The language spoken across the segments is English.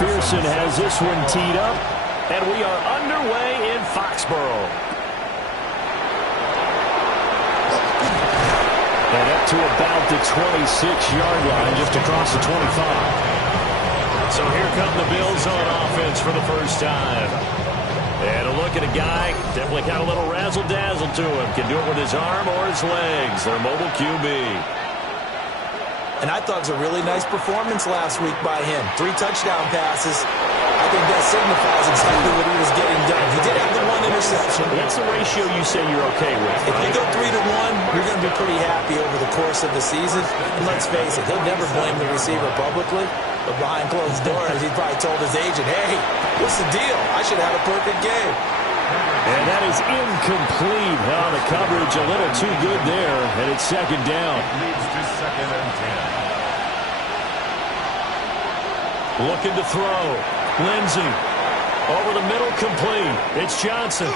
McPherson has this one teed up, and we are underway in Foxborough. And up to about the 26-yard line, just across the 25. So here come the Bills on offense for the first time. And a look at a guy, definitely got a little razzle-dazzle to him. Can do it with his arm or his legs. Their mobile QB. And I thought it was a really nice performance last week by him. 3 touchdown passes. I think that signifies exactly what he was getting done. He did have the 1 interception. What's the ratio you say you're okay with? If you go 3-1, you're going to be pretty happy over the course of the season. And let's face it, he'll never blame the receiver publicly. But behind closed doors, he probably told his agent, hey, what's the deal? I should have had a perfect game. And that is incomplete. Oh, the coverage a little too good there, and it's second down. Leads to 2nd and 10. Looking to throw. Lindsey. Over the middle, complete. It's Johnson.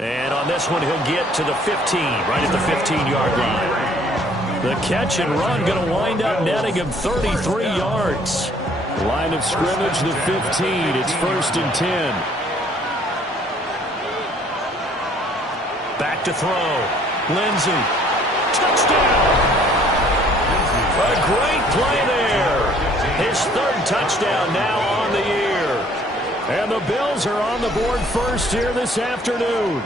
And on this one, he'll get to the 15, right at the 15-yard line. The catch and run going to wind up netting him 33 yards. Line of scrimmage, the 15. It's 1st and 10. Back to throw. Lindsey. Touchdown! A great play there. His 3rd touchdown now on the year. And the Bills are on the board first here this afternoon.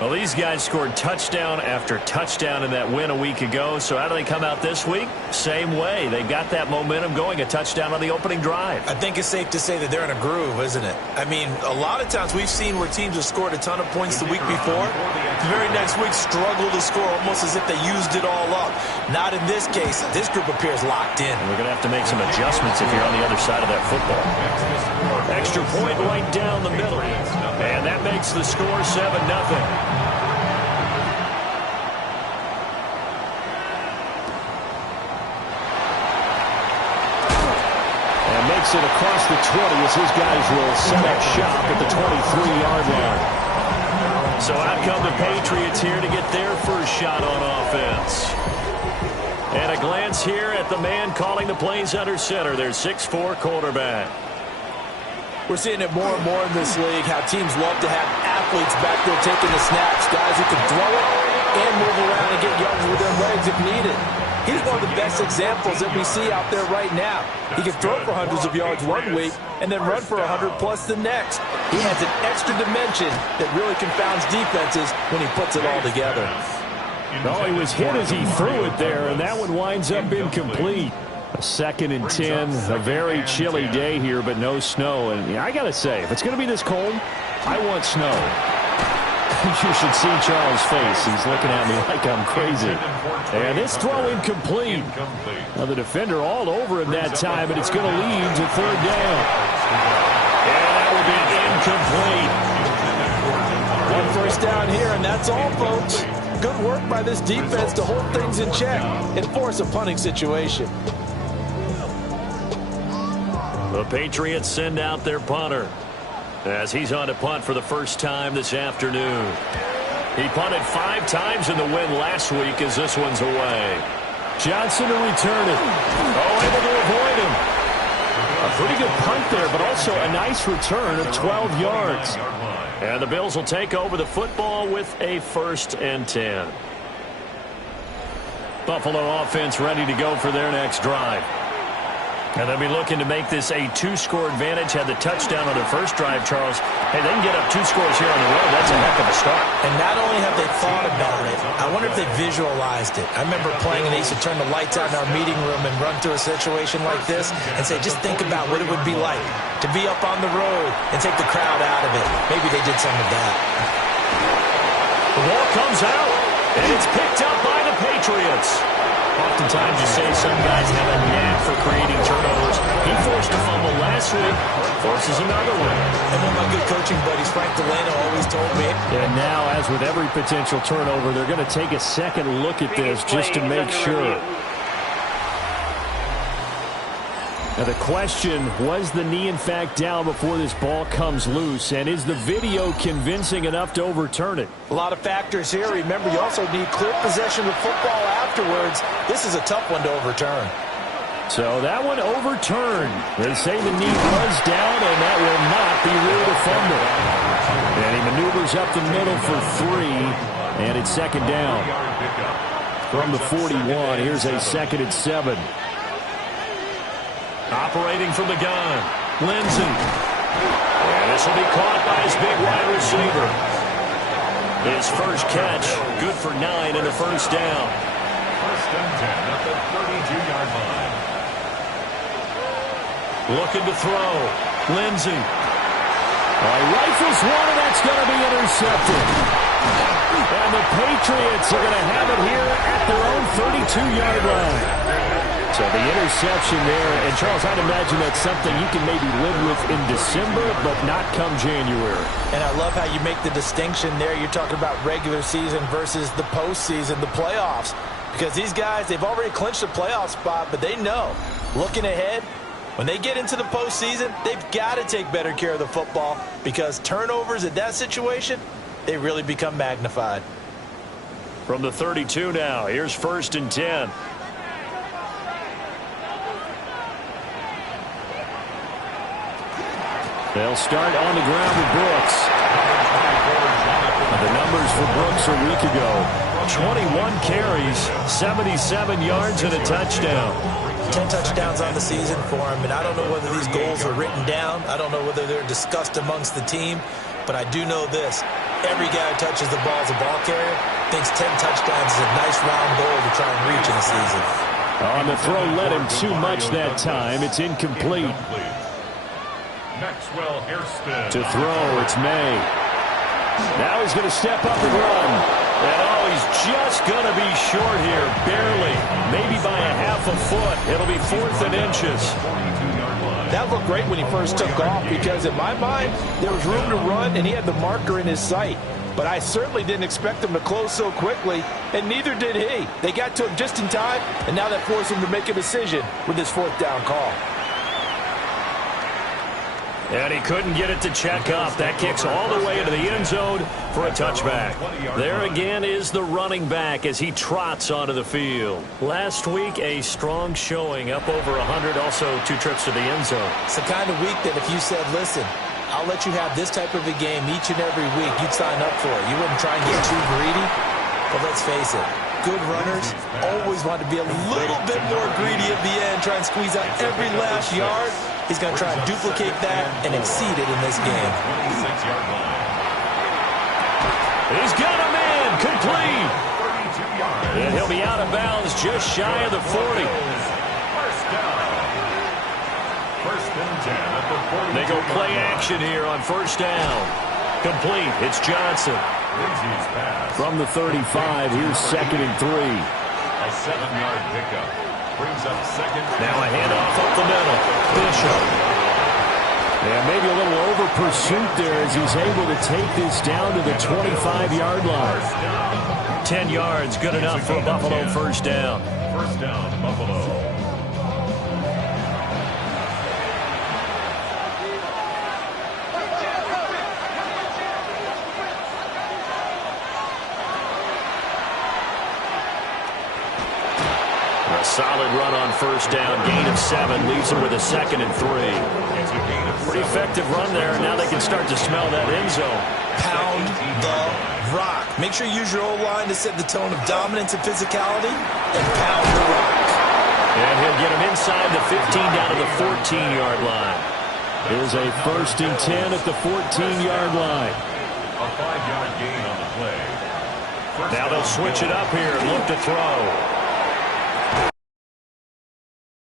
Well, these guys scored touchdown after touchdown in that win a week ago. So how do they come out this week? Same way. They got that momentum going, a touchdown on the opening drive. I think it's safe to say that they're in a groove, isn't it? I mean, a lot of times we've seen where teams have scored a ton of points the week before. The very next week struggle to score almost as if they used it all up. Not in this case. This group appears locked in. We're going to have to make some adjustments if you're on the other side of that football. Extra point right down the middle. And that makes the score 7-0. Makes it across the 20 as his guys will set up shop at the 23-yard line. So out come the Patriots here to get their first shot on offense. And a glance here at the man calling the plays under center, their 6'4" quarterback. We're seeing it more and more in this league, how teams love to have athletes back there taking the snaps, guys who can throw it and move around and get yards with their legs if needed. He's one of the best examples that we see out there right now. He can throw for hundreds of yards one week and then run for 100+ the next. He has an extra dimension that really confounds defenses when he puts it all together. Oh, he was hit as he threw it there, and that one winds up incomplete. A 2nd and 10, a very chilly day here, but no snow. And I got to say, if it's going to be this cold, I want snow. You should see Charles' face. He's looking at me like I'm crazy. And this throw incomplete. Now the defender all over him that time, and it's going to lead to 3rd down. And that will be incomplete. 1 first down here, and that's all, folks. Good work by this defense to hold things in check and force a punting situation. The Patriots send out their punter as he's on to punt for the first time this afternoon. He punted 5 times in the win last week as this one's away. Johnson to return it. Oh, able to avoid him. A pretty good punt there, but also a nice return of 12 yards. And the Bills will take over the football with a 1st and 10. Buffalo offense ready to go for their next drive. And they'll be looking to make this a 2-score advantage. Had the touchdown on their first drive, Charles. Hey, they can get up 2 scores here on the road. That's a heck of a start. And not only have they thought about it, I wonder if they visualized it. I remember playing and they used to turn the lights out in our meeting room and run through a situation like this and say, just think about what it would be like to be up on the road and take the crowd out of it. Maybe they did some of that. The ball comes out. And it's picked up by the Patriots. Oftentimes you say some guys have a knack for creating turnovers. He forced a fumble last week, forces another one. And one of my good coaching buddies, Frank Delano, always told me. And now, as with every potential turnover, they're going to take a second look at this just to make sure. Now the question, was the knee in fact down before this ball comes loose? And is the video convincing enough to overturn it? A lot of factors here. Remember, you also need clear possession of football afterwards. This is a tough one to overturn. So that one overturned. They say the knee was down, and that will not be ruled a fumble. And he maneuvers up the middle for 3, and it's second down. From the 41, here's a 2nd and 7. Operating from the gun, Lindsey. And this will be caught by his big wide receiver. His first catch, good for 9 and a first down. First and 10 at the 32-yard line. Looking to throw, Lindsey. Rifles one, and that's going to be intercepted. And the Patriots are going to have it here at their own 32-yard line. So the interception there, and Charles, I'd imagine that's something you can maybe live with in December, but not come January. And I love how you make the distinction there. You're talking about regular season versus the postseason, the playoffs. Because these guys, they've already clinched a playoff spot, but they know, looking ahead, when they get into the postseason, they've got to take better care of the football because turnovers in that situation, they really become magnified. From the 32 now, here's 1st and 10. They'll start on the ground with Brooks. The numbers for Brooks a week ago. 21 carries, 77 yards, and a touchdown. 10 touchdowns on the season for him, and I don't know whether these goals are written down. I don't know whether they're discussed amongst the team, but I do know this. Every guy who touches the ball as a ball carrier thinks 10 touchdowns is a nice round goal to try and reach in a season. On the throw led him too much that time. It's incomplete. Maxwell Hairston. To throw, it's May. Now he's going to step up and run. And he's just going to be short here, barely. Maybe by a half a foot. It'll be 4th and inches. That looked great when he first took off because in my mind, there was room to run and he had the marker in his sight. But I certainly didn't expect him to close so quickly, and neither did he. They got to him just in time, and now that forced him to make a decision with his 4th down call. And he couldn't get it to check up. That kicks all the way into the end zone for a touchback. There again is the running back as he trots onto the field. Last week, a strong showing, up over 100, also 2 trips to the end zone. It's the kind of week that if you said, listen, I'll let you have this type of a game each and every week, you'd sign up for it. You wouldn't try and get too greedy. But let's face it, good runners always want to be a little bit more greedy at the end, try and squeeze out every last yard. He's going to try and duplicate that and exceed it in this game. He's got a man, complete. And he'll be out of bounds just shy of the 40. They go play action here on 1st down. Complete. It's Johnson. From the 35, here's 2nd and 3. A 7-yard pickup. Brings up 2nd. Now a handoff up the middle. Bishop. Yeah, maybe a little over pursuit there as he's able to take this down to the 25-yard line. 10 yards, good enough for Buffalo 1st down. 1st down, Buffalo. A solid run on 1st down, gain of 7, leaves him with a 2nd and 3. Pretty effective run there, and now they can start to smell that end zone. Pound the rock. Make sure you use your O-line to set the tone of dominance and physicality, and pound the rock. And he'll get him inside the 15 down to the 14-yard line. Here's a 1st and 10 at the 14-yard line. A 5-yard gain on the play. Now they'll switch it up here and look to throw.